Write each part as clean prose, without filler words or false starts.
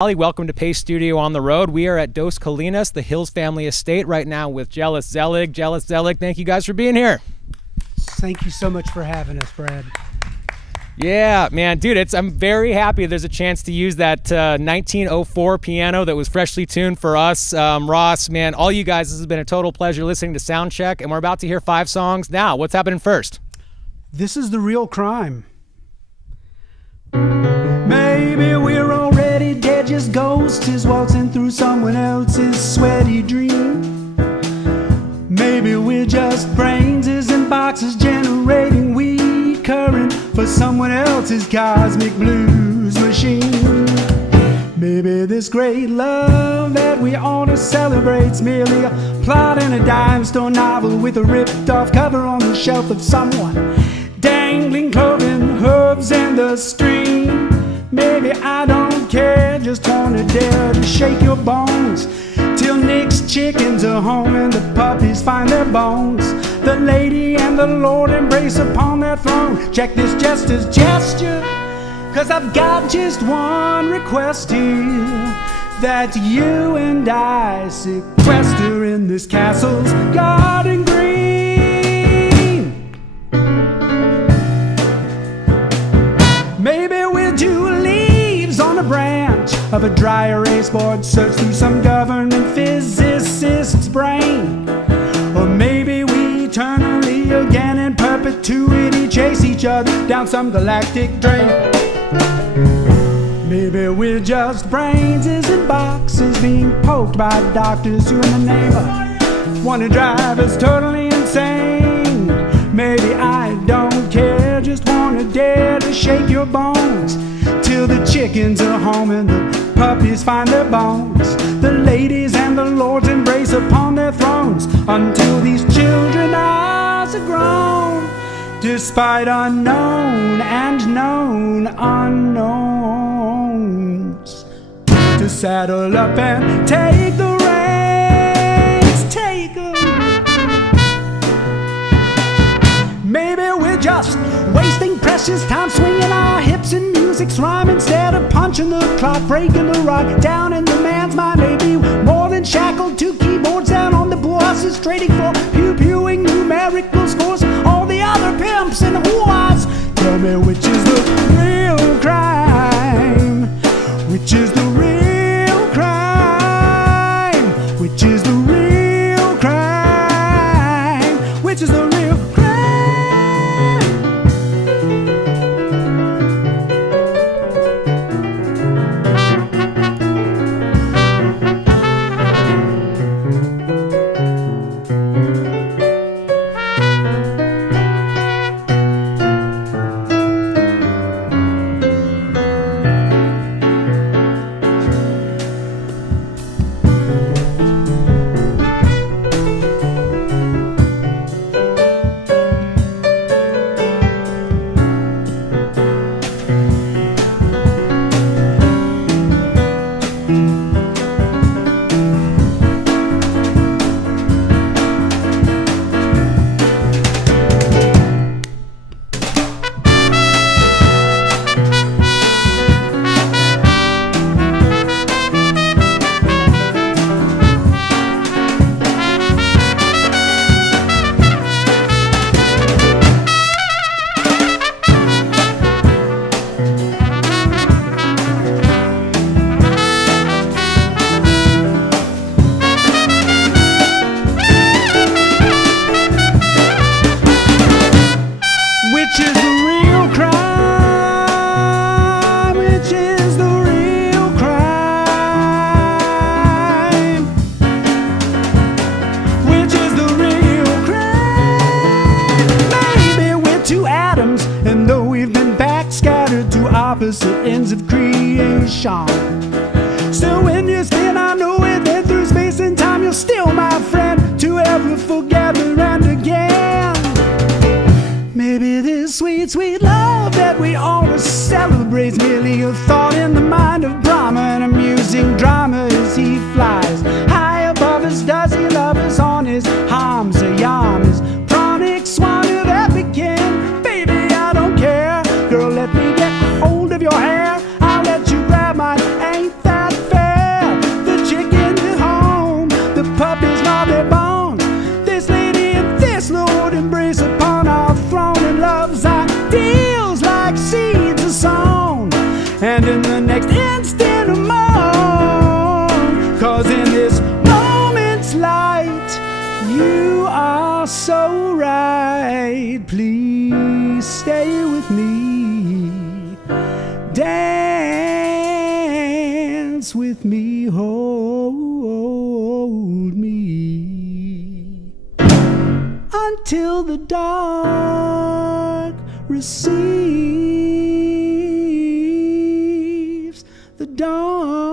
Welcome to Pace Studio on the road. We are at Dos Colinas, the Hills family estate, right now with Jealous Zelig. Jealous Zelig, thank you guys for being here. Thank you so much for having us, Brad. Yeah, man, dude, I'm very happy there's a chance to use that 1904 piano that was freshly tuned for us. Ross, man, all you guys, this has been a total pleasure listening to Soundcheck, and we're about to hear 5 songs. Now, what's happening first? This is The Real Crime. Maybe we're already dead, just ghosts waltzing through someone else's sweaty dream. Maybe we're just brains in boxes generating weak current for someone else's cosmic blues machine. Maybe this great love that we ought to celebrate's merely a plot in a dime store novel with a ripped off cover on the shelf of someone dangling cloven hooves in the stream. Maybe I don't care, just wanna dare to shake your bones till Nick's chickens are home and the puppies find their bones. The lady and the Lord embrace upon their throne. Check this jester's gesture, 'cause I've got just one request here, that you and I sequester in this castle's garden green. Maybe we're 2 leaves on a branch of a dry erase board, search through some government physicist's brain. Or maybe we eternally again in perpetuity chase each other down some galactic drain. Maybe we're just brains in boxes being poked by doctors who in the name of want to drive us totally insane. Maybe I don't care, just want to dare to shake your bones till the chickens are home and the puppies find their bones. The ladies and the lords embrace upon their thrones until these children are grown, despite unknown and known unknowns. To saddle up and take the reins, take 'em. Maybe we're just wasting precious time swinging our hips in music's rhyme instead of punching the clock, breaking the rock down in the man's mind. Maybe more than shackled to keyboards down on the boss's trading floor, pew-pewing numerical scores, all the other pimps and whores. Tell me which is the real crime, which is the real crime, which is the real crime, which is the real crime. Opposite ends of creation. Still when you spin, I know it, then through space and time you're still my friend, to ever forever and again. Maybe this sweet, sweet love that we always celebrate is merely a thought in the mind of Brahma, an amusing drama as he flies high above us. Does he love us on his Hamsayam, his pranic swan of epic kin? Baby, I don't care, girl, let me get hold of your hair, I'll let you grab mine, ain't that dance with me, hold me, until the dark receives the dawn.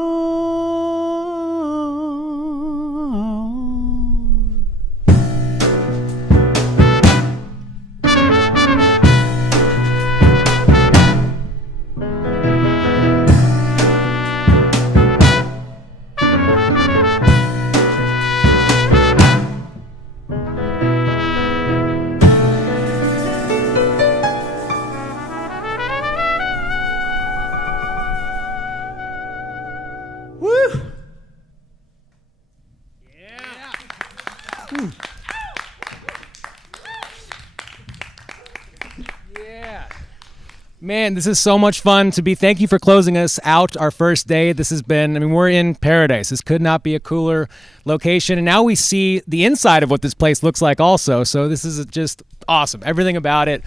Man, this is so much fun to be. Thank you for closing us out our first day. This has been, I mean, we're in paradise. This could not be a cooler location. And now we see the inside of what this place looks like also. So this is just awesome. Everything about it.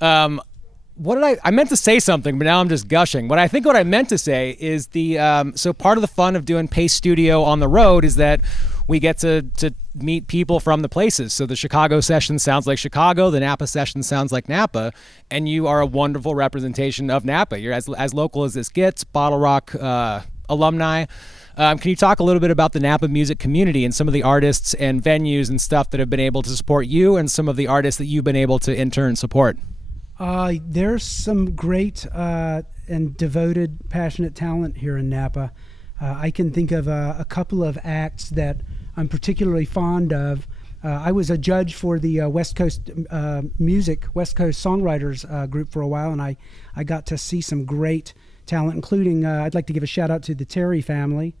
What did I meant to say something, but now I'm just gushing. What I meant to say is so part of the fun of doing Pace Studio on the road is that we get to meet people from the places. So the Chicago session sounds like Chicago, the Napa session sounds like Napa, and you are a wonderful representation of Napa. You're as local as this gets, Bottle Rock alumni. Can you talk a little bit about the Napa music community and some of the artists and venues and stuff that have been able to support you and some of the artists that you've been able to in turn support? There's some great and devoted, passionate talent here in Napa. I can think of a couple of acts that I'm particularly fond of. I was a judge for the West Coast West Coast Songwriters group for a while, and I got to see some great talent, including I'd like to give a shout out to the Terry family,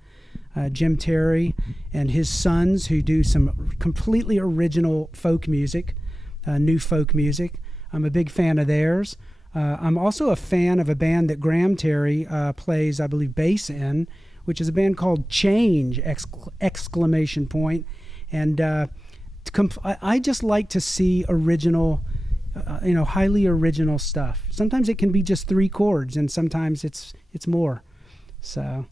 Jim Terry and his sons, who do some completely original folk music, new folk music. I'm a big fan of theirs. I'm also a fan of a band that Graham Terry plays, I believe, bass in, which is a band called Change! Exclamation point. And I just like to see original, highly original stuff. Sometimes it can be just 3 chords, and sometimes it's more. So.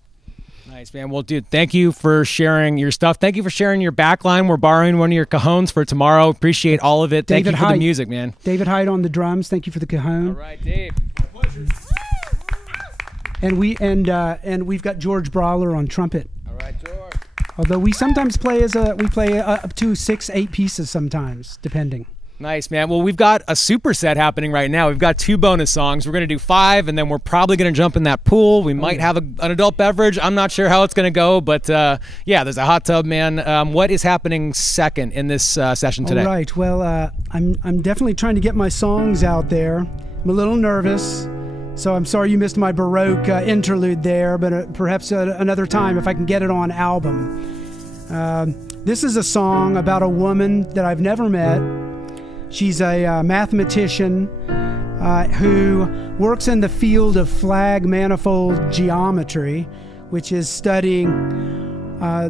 Nice, man. Well, dude, thank you for sharing your stuff. Thank you for sharing your backline. We're borrowing one of your cajones for tomorrow. Appreciate all of it. Thank you for the music, man. David Hyde on the drums. Thank you for the cajon. All right, Dave. My pleasure. And we've got George Brawler on trumpet. All right, George. Although we sometimes play up to 6-8 pieces sometimes, depending. Nice, man. Well, we've got a superset happening right now. We've got 2 bonus songs. We're going to do 5, and then we're probably going to jump in that pool. We might have an adult beverage. I'm not sure how it's going to go, but yeah, there's a hot tub, man. What is happening second in this session today? All right. Well, I'm definitely trying to get my songs out there. I'm a little nervous, so I'm sorry you missed my Baroque interlude there, but perhaps another time if I can get it on album. This is a song about a woman that I've never met. She's a mathematician who works in the field of flag manifold geometry, which is studying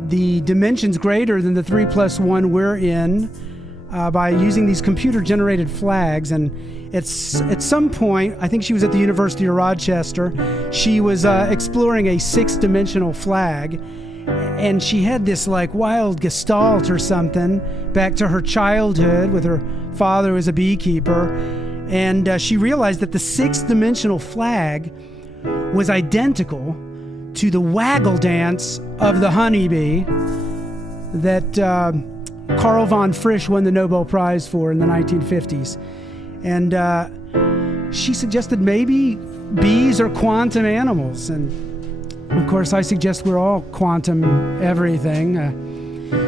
the dimensions greater than the 3+1 we're in by using these computer-generated flags. And at some point, I think she was at the University of Rochester, she was exploring a 6-dimensional flag, and she had this like wild gestalt or something back to her childhood with her father who was a beekeeper, and she realized that the 6-dimensional flag was identical to the waggle dance of the honeybee that Carl von Frisch won the Nobel Prize for in the 1950s. And she suggested maybe bees are quantum animals, and of course I suggest we're all quantum everything.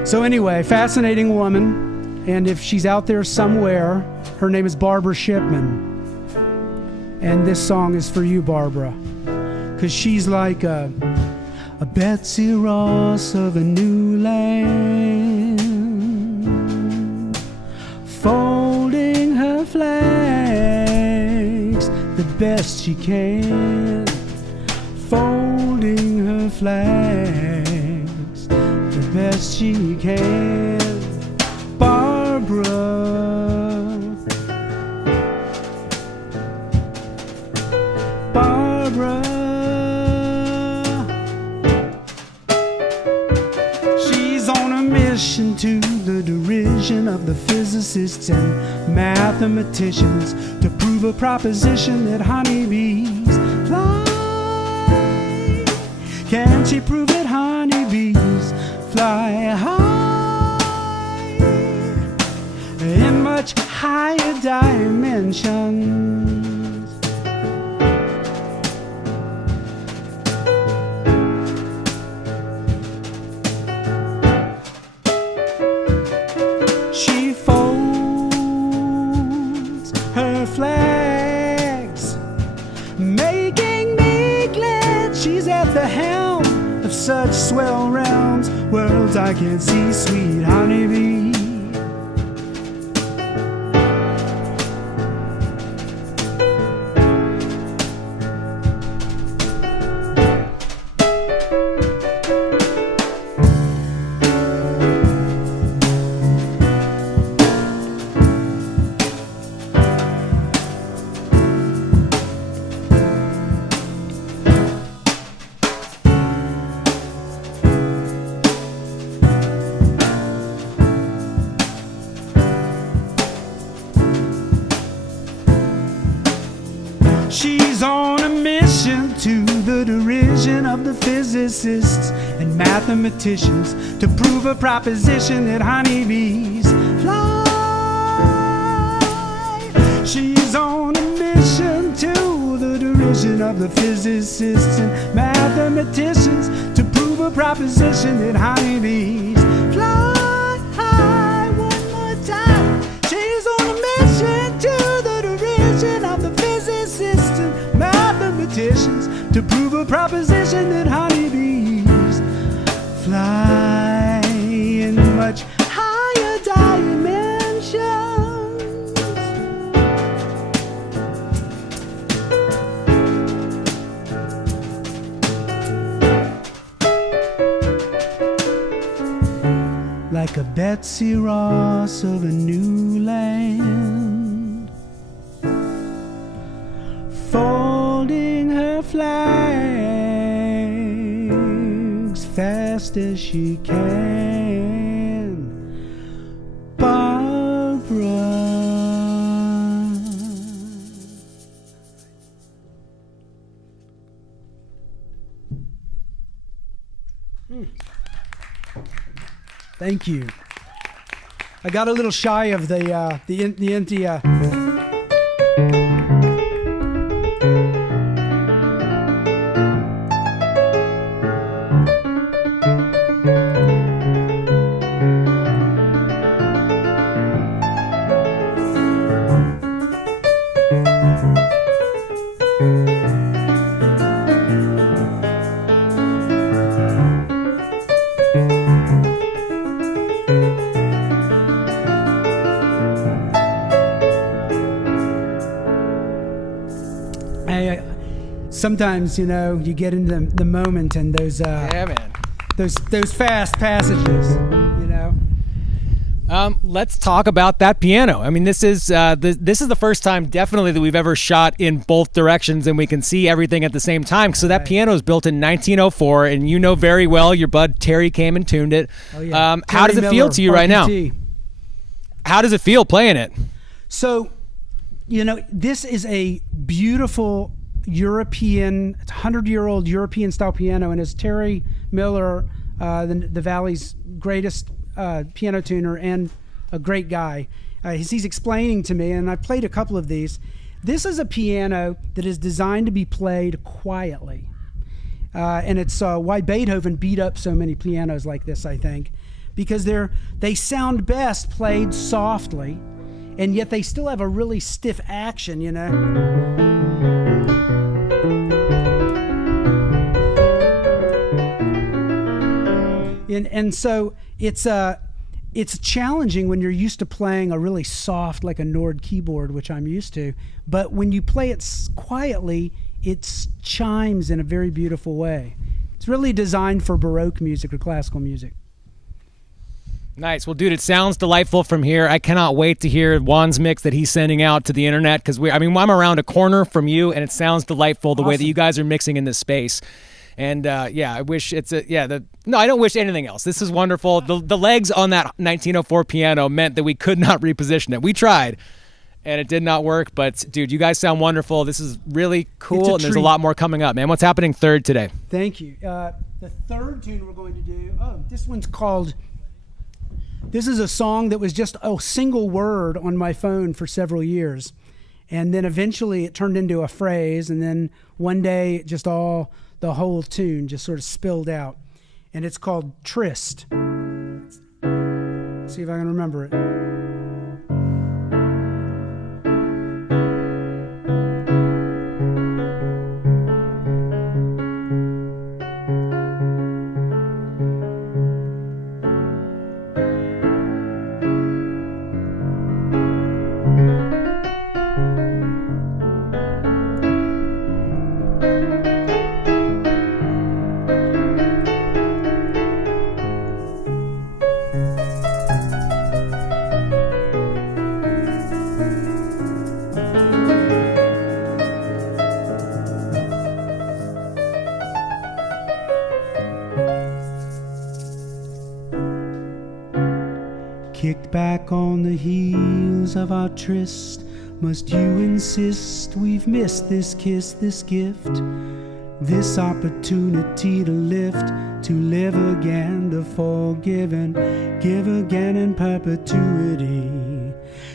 So anyway, fascinating woman. And if she's out there somewhere, her name is Barbara Shipman. And this song is for you, Barbara. Because she's like a Betsy Ross of a new land, folding her flags the best she can, folding her flags the best she can. Barbara, mission to the derision of the physicists and mathematicians to prove a proposition that honeybees fly. Can she prove that honeybees fly high in much higher dimensions? She folds her flags, making me glad she's at the helm of such swell realms, worlds I can see, sweet honeybee. She's on a mission to the derision of the physicists and mathematicians to prove a proposition that honeybees fly. She's on a mission to the derision of the physicists and mathematicians to prove a proposition that honeybees fly. One more time. She's on a mission to the derision of the physicists and mathematicians to prove a proposition that honeybees fly in much higher dimensions. Like a Betsy Ross of a new land, folding her flags fast as she can. Barbara. Thank you. I got a little shy of the empty. Sometimes, you know, you get into the moment and those Yeah, man. those fast passages, you know. Let's talk about that piano. I mean, this is the first time definitely that we've ever shot in both directions and we can see everything at the same time. So that piano is built in 1904, and you know very well your bud Terry came and tuned it. Oh, yeah. How does it feel to you right now? How does it feel playing it? So, you know, this is a beautiful European, 100-year-old European style piano, and as Terry Miller, the Valley's greatest piano tuner and a great guy, he's explaining to me, and I played a couple of these. This is a piano that is designed to be played quietly, and it's why Beethoven beat up so many pianos like this, I think, because they sound best played softly, and yet they still have a really stiff action, you know. And so it's challenging when you're used to playing a really soft, like a Nord keyboard, which I'm used to. But when you play it quietly, it chimes in a very beautiful way. It's really designed for Baroque music or classical music. Nice. Well, dude, it sounds delightful from here. I cannot wait to hear Juan's mix that he's sending out to the internet, because I'm around a corner from you, and it sounds delightful the way that you guys are mixing in this space. And yeah, I wish it's no, I don't wish anything else. This is wonderful. The legs on that 1904 piano meant that we could not reposition it. We tried, and it did not work. But dude, you guys sound wonderful. This is really cool, and there's a lot more coming up, man. What's happening third today? Thank you. The third tune we're going to do, this one's called, this is a song that was just a single word on my phone for several years. And then eventually it turned into a phrase, and then one day the whole tune just sort of spilled out. And it's called Tryst. Let's see if I can remember it. Kicked back on the heels of our tryst, must you insist we've missed this kiss, this gift, this opportunity to lift, to live again, to forgive and give again in perpetuity.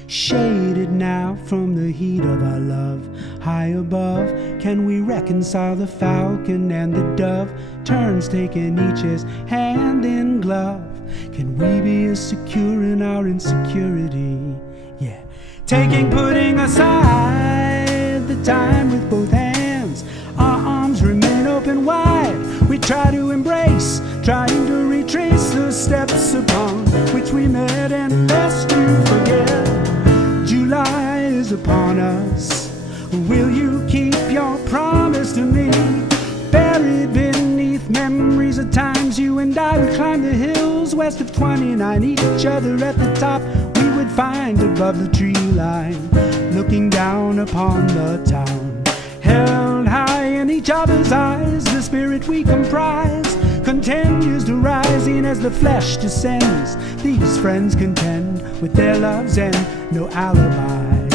Shaded now from the heat of our love, high above, can we reconcile the falcon and the dove? Turns taking each his hand in glove. Can we be as secure in our insecurity? Yeah. Putting aside the time with both hands, our arms remain open wide. We try to embrace, trying to retrace the steps upon which we met, and lest you forget, July is upon us. Will you keep your promise to me? Buried beneath memories of times you and I would climb the hills west of 29, each other at the top we would find above the tree line, looking down upon the town. Held high in each other's eyes, the spirit we comprise continues to rise, even as the flesh descends. These friends contend with their loves and no alibi.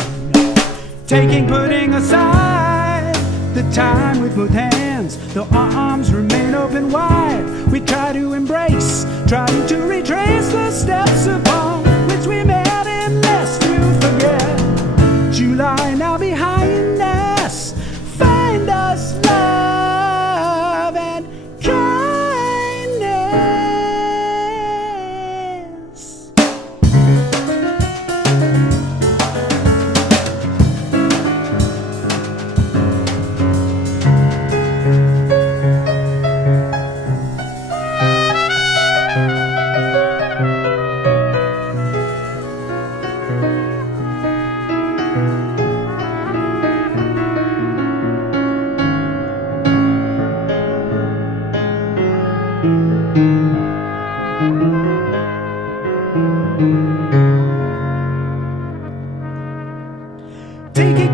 Putting aside the time with both hands, though our arms remain open wide, we try to embrace, trying to retrace the steps upon which we met, and lest you forget, July now behind us, find us love and kindness.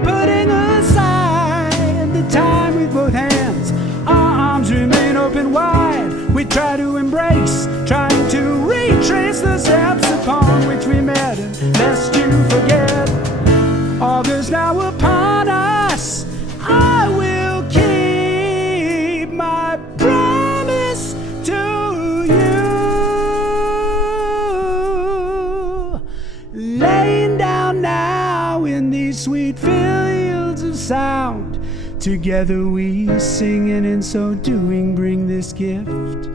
Putting aside the time with both hands, our arms remain open wide. We try to embrace, trying to retrace the steps upon which we met, and lest you forget, August now upon us, I will keep my promise to you. Laying down now in these sweet fields of sound, together we sing, and in so doing bring this gift,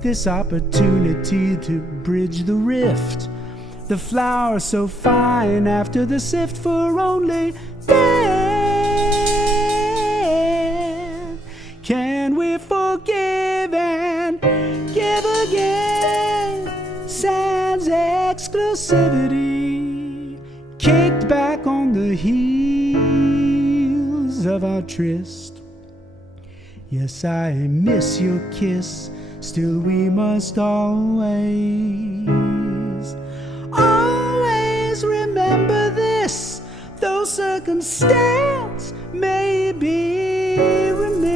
this opportunity to bridge the rift. The flower so fine after the sift, for only then can we forgive and give again. Sans exclusivity, kicked back on the heels of our tryst. Yes, I miss your kiss, still we must always remember this, though circumstance may be remiss.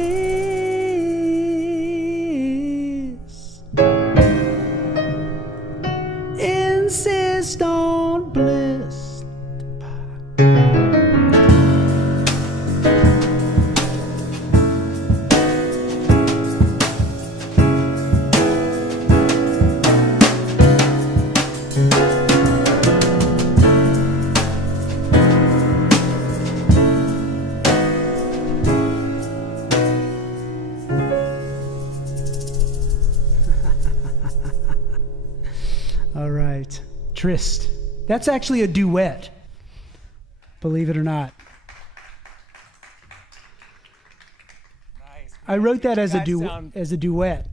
All right. Tryst. That's actually a duet, believe it or not. Nice. I wrote that as a duet.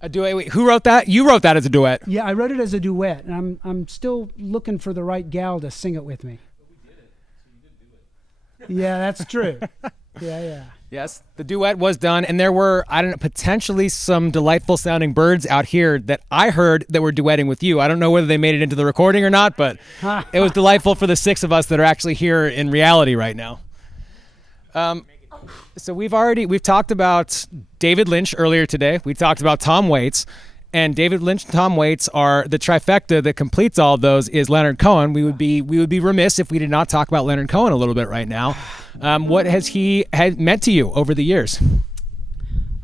A duet. Wait, who wrote that? You wrote that as a duet. Yeah, I wrote it as a duet, and I'm still looking for the right gal to sing it with me. But we did it, so you did do it. Yeah, that's true. Yeah. Yes, the duet was done, and there were, I don't know, potentially some delightful sounding birds out here that I heard that were duetting with you. I don't know whether they made it into the recording or not, but it was delightful for the six of us that are actually here in reality right now. So we've talked about David Lynch earlier today. We talked about Tom Waits, and David Lynch and Tom Waits are the trifecta that completes all of those is Leonard Cohen. We would be remiss if we did not talk about Leonard Cohen a little bit right now. What has he meant to you over the years?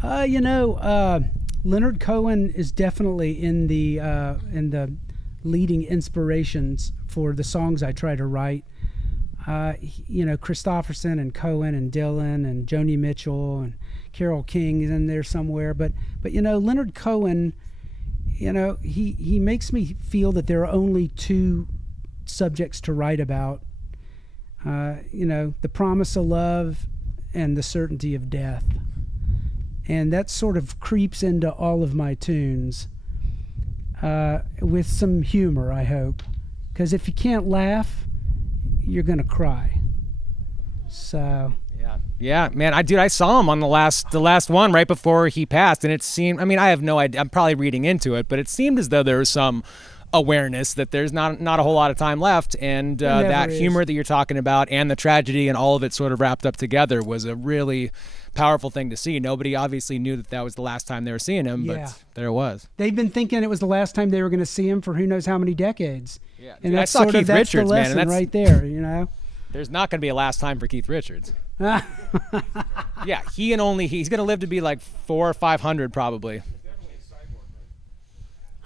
Leonard Cohen is definitely in the leading inspirations for the songs I try to write. Christopherson and Cohen and Dylan and Joni Mitchell and Carole King is in there somewhere. But Leonard Cohen, he makes me feel that there are only two subjects to write about. The promise of love and the certainty of death. And that sort of creeps into all of my tunes with some humor, I hope. Because if you can't laugh, you're going to cry. So... Yeah, man. I saw him on the last one right before he passed, and it seemed, I have no idea, I'm probably reading into it, but it seemed as though there was some awareness that there's not a whole lot of time left, and that humor that you're talking about and the tragedy and all of it sort of wrapped up together was a really powerful thing to see. Nobody obviously knew that was the last time they were seeing him, but there it was. They've been thinking it was the last time they were going to see him for who knows how many decades. Yeah, and I saw Keith Richards, the lesson, man, and right there, There's not going to be a last time for Keith Richards. Yeah, he's going to live to be like 400 or 500 probably.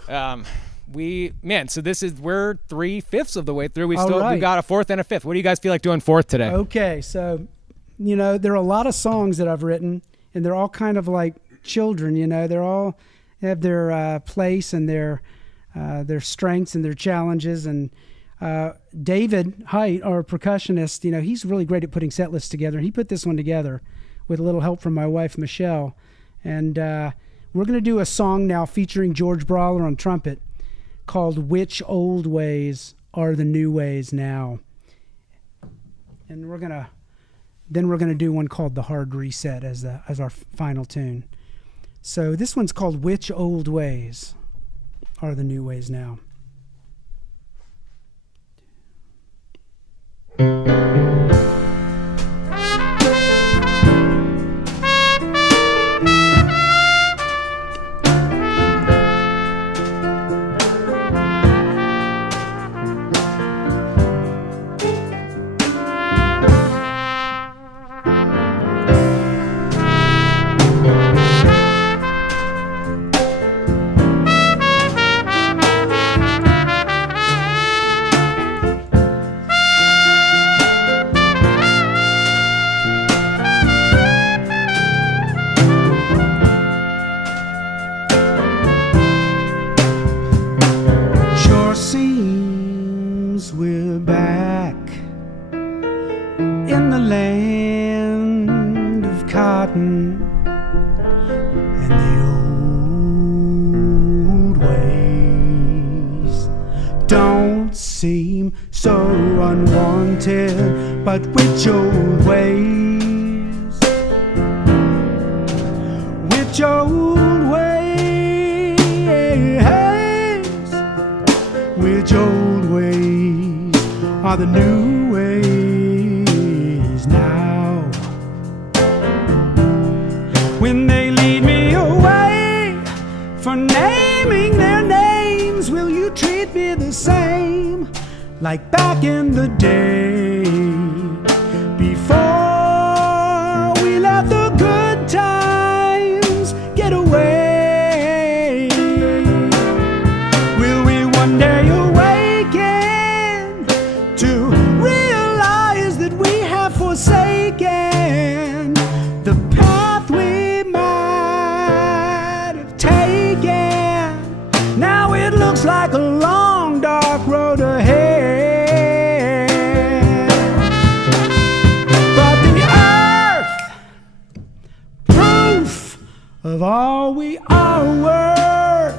So we're 3/5 of the way through. We've got a fourth and a fifth. What do you guys feel like doing fourth today? Okay, so there are a lot of songs that I've written, and they're all kind of like children. They're all have their place and their strengths and their challenges. And David Height, our percussionist, he's really great at putting set lists together. He put this one together with a little help from my wife Michelle, and we're going to do a song now featuring George Brawler on trumpet, called "Which Old Ways Are the New Ways Now?" And we're gonna do one called "The Hard Reset" as our final tune. So this one's called "Which Old Ways Are the New Ways Now?" But which old ways, which old ways, which old ways are the new ways now? When they lead me away for naming their names, will you treat me the same like back in the day? Before we let the good times get away, will we one day awaken to realize that we have forsaken the path we might have taken? Now it looks are worth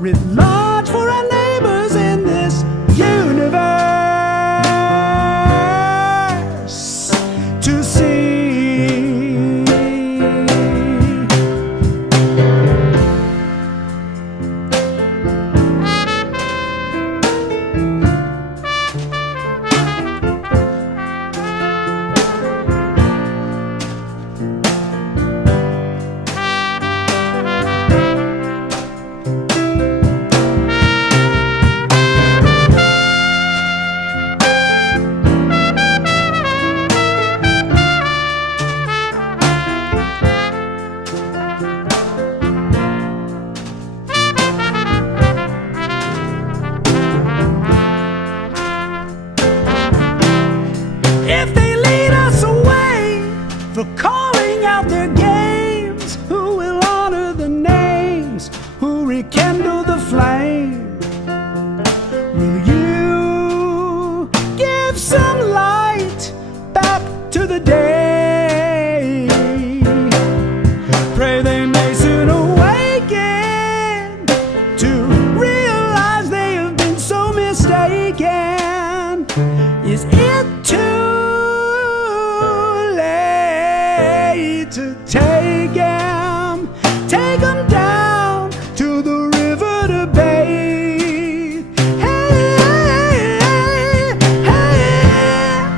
writ large for our neighbors in this universe to see. If they lead us away for calling out their games, who will honor the names, who rekindle the flame? Will you give some light back to the day? Pray they may soon awaken to realize they have been so mistaken. Is it too late to take 'em down to the river to bathe? Hey, hey, hey.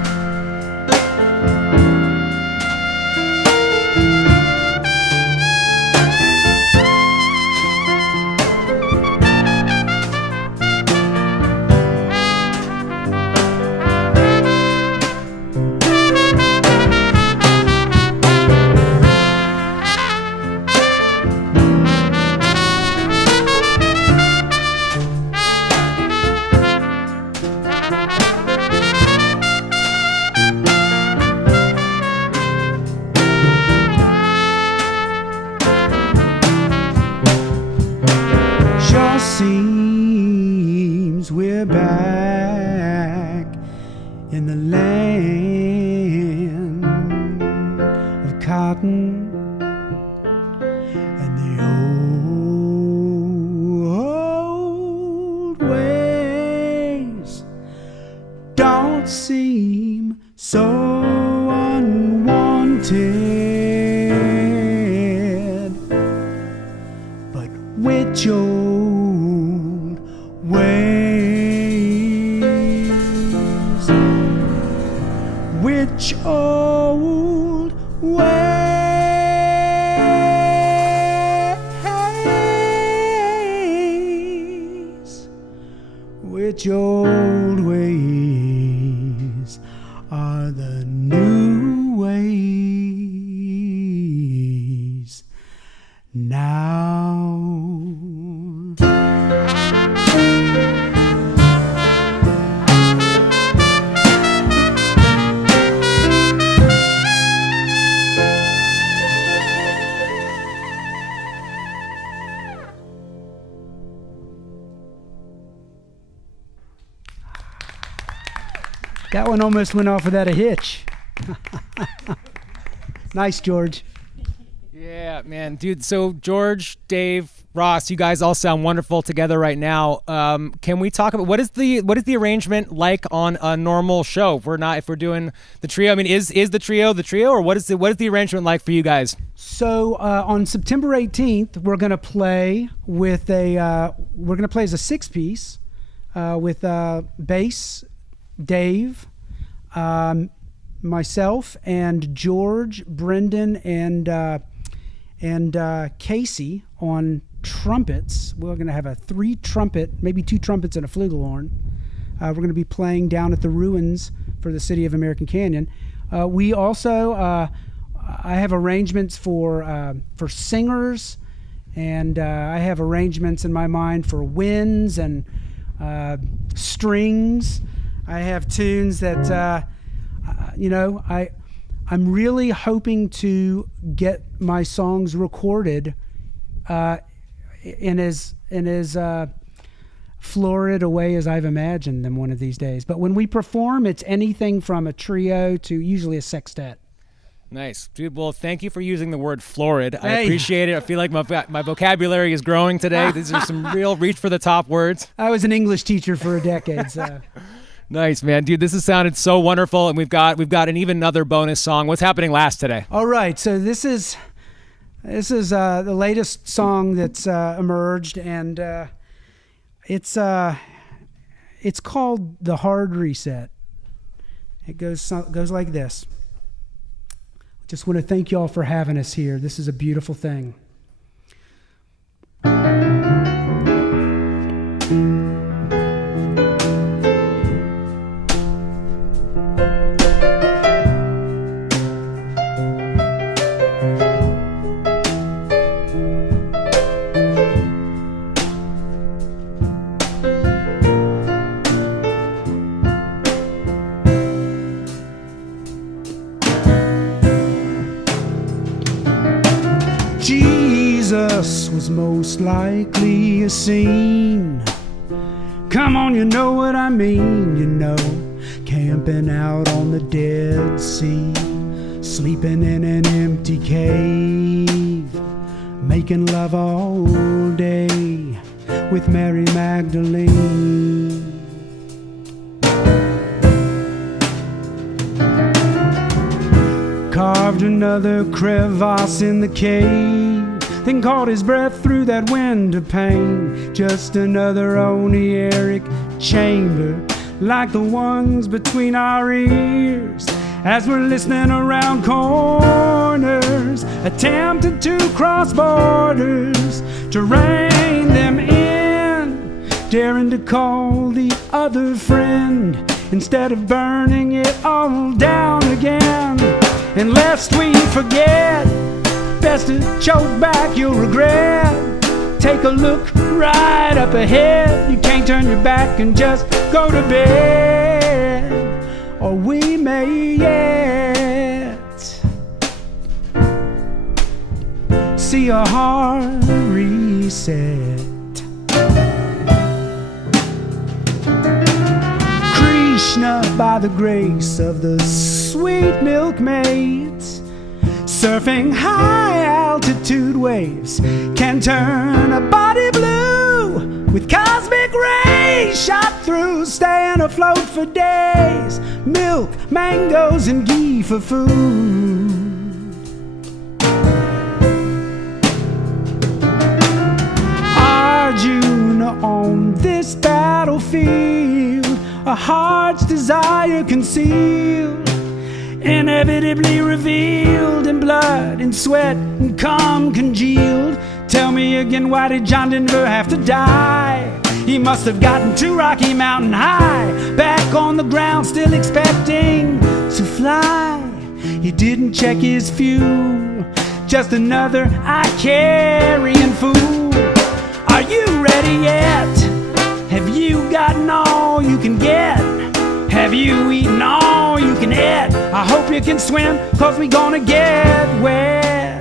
Sure seems we're back in the land of cotton and the old ways don't seem so unwanted. But which old ways? Which old ways? Which old ways are the new ways now? That one almost went off without a hitch. Nice, George. Yeah, man, dude. So George, Dave, Ross, you guys all sound wonderful together right now. Can we talk about what is the arrangement like on a normal show? If we're doing the trio, I mean, is the trio, or what is the arrangement like for you guys? So on September 18th, we're gonna play with as a six-piece with bass, Dave, myself, and George, Brendan, and Casey on trumpets. We're going to have a 3-trumpet, maybe 2 trumpets and a flugelhorn. We're going to be playing down at the ruins for the City of American Canyon. We also, I have arrangements for singers, and I have arrangements in my mind for winds and strings. I have tunes that, I'm really hoping to get my songs recorded in as florid a way as I've imagined them one of these days. But when we perform, it's anything from a trio to usually a sextet. Nice. Dude, well, thank you for using the word florid. I Hey. appreciate it. I feel like my vocabulary is growing today. These are some real reach for the top words. I was an English teacher for a decade, so. Nice, man. Dude, this has sounded so wonderful, and we've got an even another bonus song. What's happening last today? All right, so this is the latest song that's emerged, and it's called The Hard Reset. It goes like this. Just want to thank you all for having us here. This is a beautiful thing. Jesus was most likely a scene. Come on, you know what I mean, you know. Camping out on the Dead Sea, sleeping in an empty cave, making love all day with Mary Magdalene. Carved another crevasse in the cave, then caught his breath through that wind of pain. Just another Onieric chamber, like the ones between our ears, as we're listening around corners, attempting to cross borders, to rein them in, daring to call the other friend, instead of burning it all down again. And lest we forget, best to choke back your regret. Take a look right up ahead. You can't turn your back and just go to bed, or we may yet see a hard reset. Krishna, by the grace of the sweet milkmaids, surfing high altitude waves, can turn a body blue with cosmic rays shot through, staying afloat for days. Milk, mangoes, and ghee for food. Arjuna on this battlefield, a heart's desire concealed, inevitably revealed in blood and sweat and cum congealed. Tell me again, why did John Denver have to die? He must have gotten to Rocky Mountain High, back on the ground still expecting to fly. He didn't check his fuel, just another eye-carrying fool. Are you ready yet? Have you gotten all you can get? Have you eaten all you can eat? I hope you can swim, 'cause we gonna get wet.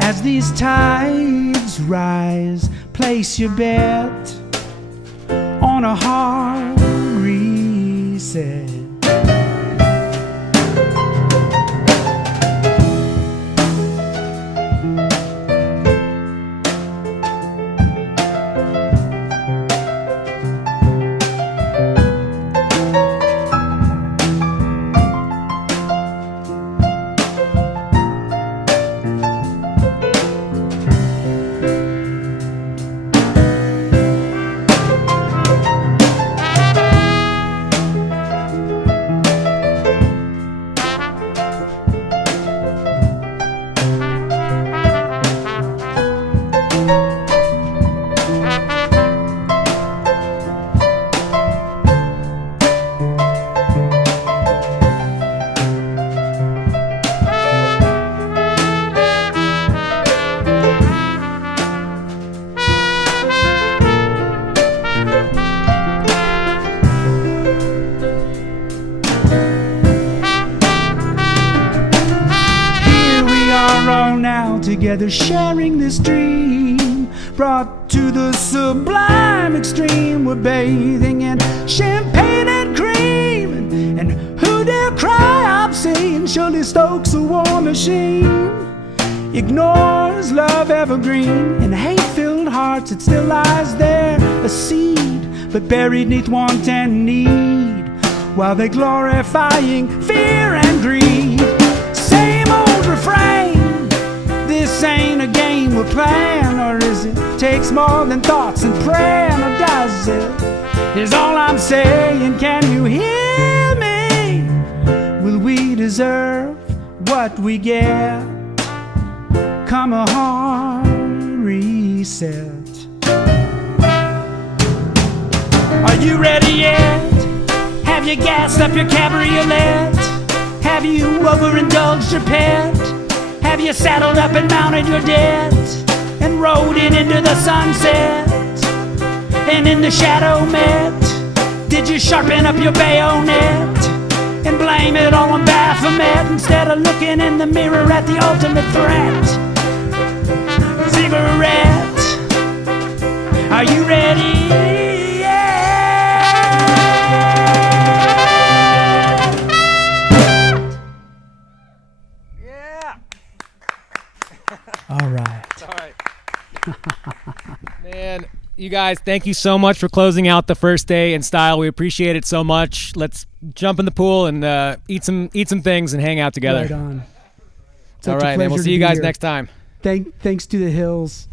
As these tides rise, place your bet on a hard reset. Together sharing this dream, brought to the sublime extreme. We're bathing in champagne and cream, and who you dare cry, I'm saying Shirley Stokes, a war machine, ignores love evergreen. In hate-filled hearts it still lies there, a seed, but buried neath want and need, while they glorifying fear and greed. Same old refrain, this ain't a game we're playing. Or is it takes more than thoughts and praying? Or does it, is all I'm saying. Can you hear me? Will we deserve what we get? Come a hard reset. Are you ready yet? Have you gassed up your cabriolet? Have you overindulged your pet? Have you saddled up and mounted your debt and rode it into the sunset and in the shadow met? Did you sharpen up your bayonet and blame it all on Baphomet instead of looking in the mirror at the ultimate threat? Cigarette, are you ready? All right. All right. Man, you guys, thank you so much for closing out the first day in style. We appreciate it so much. Let's jump in the pool and eat some things and hang out together. Right on. All right, man. We'll see you guys next time. Thanks to the hills.